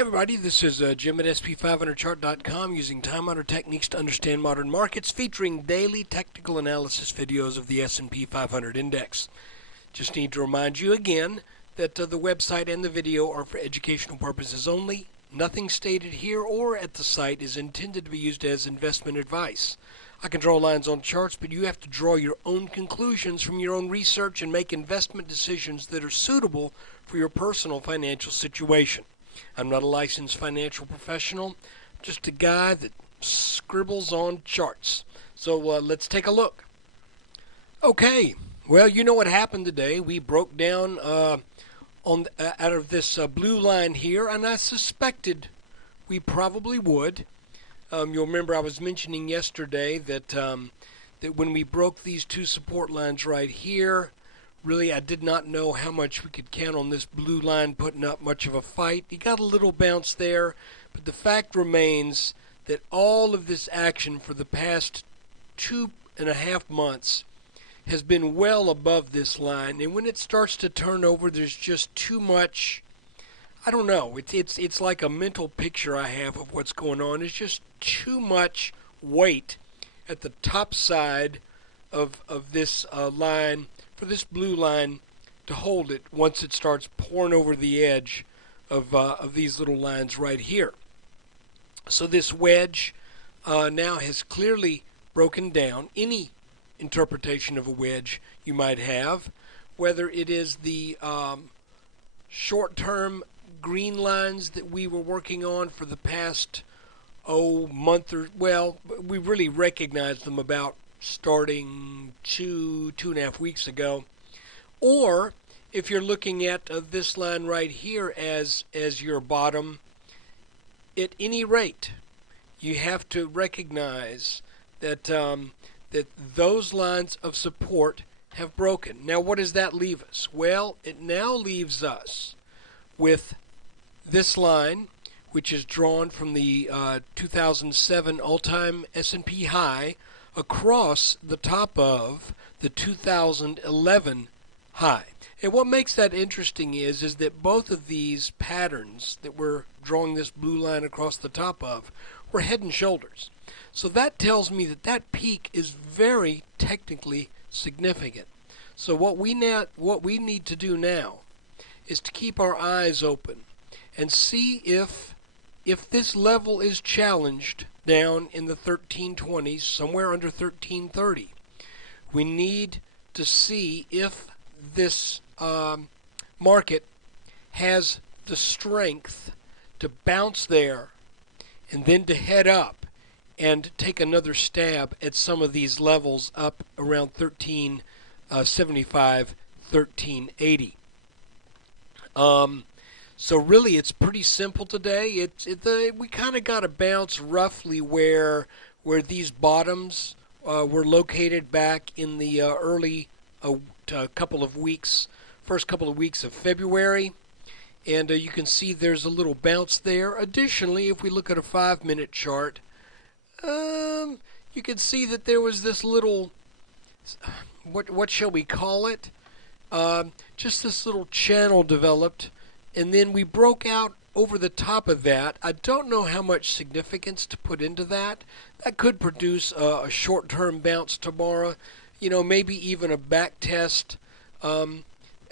Everybody, this is Jim at SP500chart.com using time-honored techniques to understand modern markets, featuring daily technical analysis videos of the S&P 500 index. Just need to remind you again that the website and the video are for educational purposes only. Nothing stated here or at the site is intended to be used as investment advice. I can draw lines on charts, but you have to draw your own conclusions from your own research and make investment decisions that are suitable for your personal financial situation. I'm not a licensed financial professional, just a guy that scribbles on charts. So let's take a look. Okay, well, you know what happened today. We broke down out of this blue line here, and I suspected we probably would. You'll remember I was mentioning yesterday that that when we broke these two support lines right here, really, I did not know how much we could count on this blue line putting up much of a fight. You got a little bounce there, but the fact remains that all of this action for the past 2.5 months has been well above this line. And when it starts to turn over, there's just too much. I don't know. It's like a mental picture I have of what's going on. It's just too much weight at the top side of this line, for this blue line to hold it once it starts pouring over the edge of these little lines right here. So this wedge now has clearly broken down. Any interpretation of a wedge you might have, whether it is the short-term green lines that we were working on for the past month, or well, we really recognized them about starting 2.5 weeks ago, or if you're looking at this line right here as your bottom. At any rate, you have to recognize that that those lines of support have broken. Now, what does that leave us? Well, it now leaves us with this line, which is drawn from the 2007 all-time S&P high across the top of the 2011 high. And what makes that interesting is that both of these patterns that we're drawing this blue line across the top of were head and shoulders. So that tells me that that peak is very technically significant. So what we need to do now is to keep our eyes open and see if this level is challenged down in the 1320s, somewhere under 1330. We need to see if this market has the strength to bounce there and then to head up and take another stab at some of these levels up around 1375, 1380. So really, it's pretty simple today. We kind of got to bounce roughly where these bottoms were located back in the early couple of weeks, first couple of weeks of February, and you can see there's a little bounce there. Additionally, if we look at a 5-minute chart, you can see that there was this little, what shall we call it? Just this little channel developed. And then we broke out over the top of that. I don't know how much significance to put into that. That could produce a short-term bounce tomorrow. You know, maybe even a back test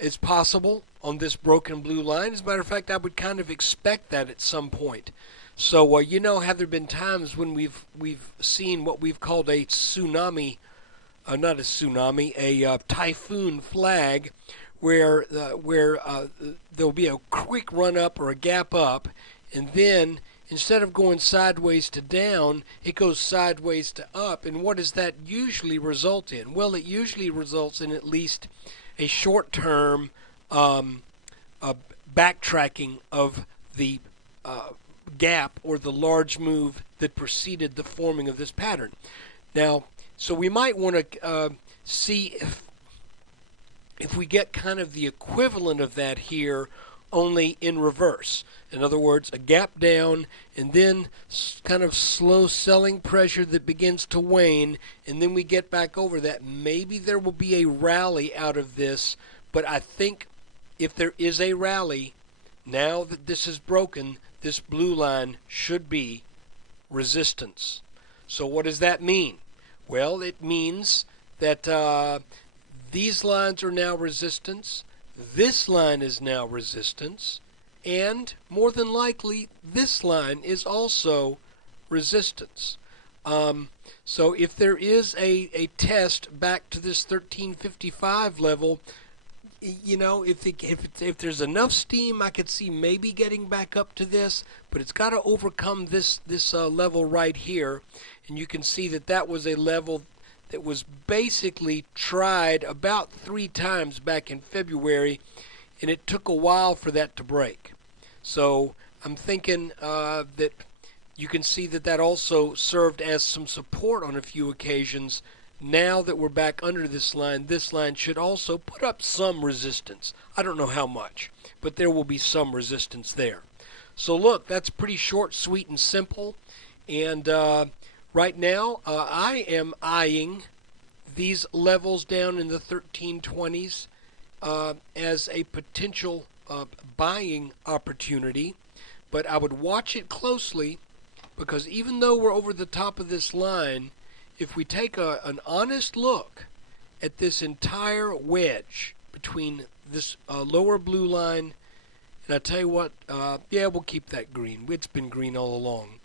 is possible on this broken blue line. As a matter of fact, I would kind of expect that at some point. So, you know, have there been times when we've seen what we've called a tsunami, not a tsunami, a typhoon flag, where there'll be a quick run up or a gap up, and then instead of going sideways to down, it goes sideways to up. And what does that usually result in? Well, it usually results in at least a short-term backtracking of the gap or the large move that preceded the forming of this pattern. Now, so we might want to see if we get kind of the equivalent of that here, only in reverse. In other words, a gap down and then kind of slow selling pressure that begins to wane, and then we get back over that. Maybe there will be a rally out of this, but I think if there is a rally, now that this is broken, this blue line should be resistance. So what does that mean? Well, it means that these lines are now resistance, this line is now resistance, and more than likely this line is also resistance. So if there is a test back to this 1355 level, you know, if there's enough steam, I could see maybe getting back up to this, but it's got to overcome this level right here, and you can see that that was a level that was basically tried about 3 times back in February, and it took a while for that to break. So I'm thinking that you can see that that also served as some support on a few occasions. Now that we're back under this line should also put up some resistance. I don't know how much, but there will be some resistance there. So look, that's pretty short, sweet, and simple. And right now, I am eyeing these levels down in the 1320s as a potential buying opportunity. But I would watch it closely, because even though we're over the top of this line, if we take an honest look at this entire wedge between this lower blue line, and I tell you what, yeah, we'll keep that green. It's been green all along.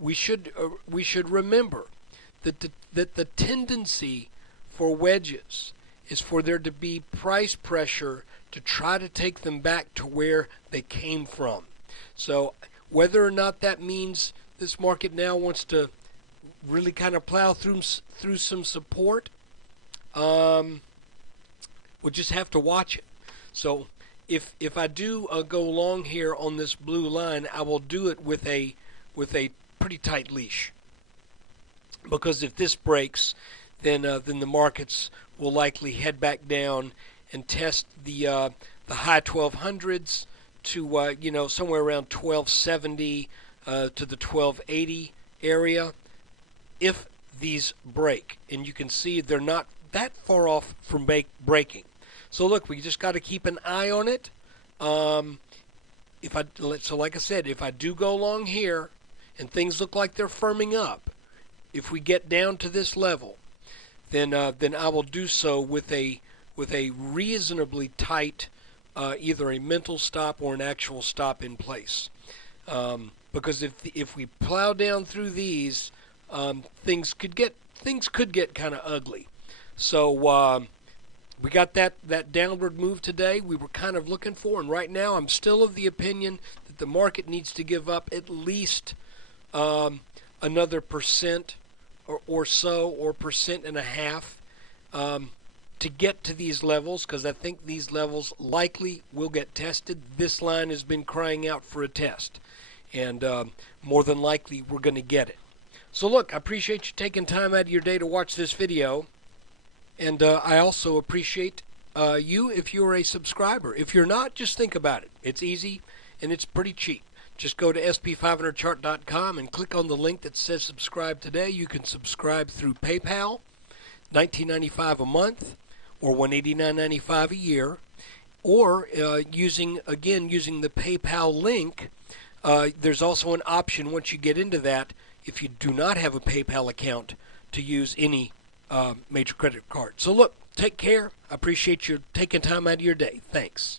We should remember that the tendency for wedges is for there to be price pressure to try to take them back to where they came from. So whether or not that means this market now wants to really kind of plow through some support, we'll just have to watch it. So if I do go long here on this blue line, I will do it with a pretty tight leash, because if this breaks, then the markets will likely head back down and test the high 1200s to you know, somewhere around 1270 to the 1280 area. If these break, and you can see they're not that far off from breaking. So look, we just got to keep an eye on it. So like I said, if I do go long here and things look like they're firming up, if we get down to this level, then I will do so with a reasonably tight either a mental stop or an actual stop in place. Because if we plow down through these, things could get kind of ugly. So we got that downward move today we were kind of looking for, and right now I'm still of the opinion that the market needs to give up at least another percent or so, or 1.5% to get to these levels, because I think these levels likely will get tested. This line has been crying out for a test, and more than likely we're going to get it. So look, I appreciate you taking time out of your day to watch this video, and I also appreciate you if you're a subscriber. If you're not, just think about it. It's easy and it's pretty cheap. Just go to sp500chart.com and click on the link that says subscribe today. You can subscribe through PayPal, $19.95 a month or $189.95 a year, or using the PayPal link. There's also an option once you get into that, if you do not have a PayPal account, to use any major credit card. So look, take care. I appreciate you taking time out of your day. Thanks.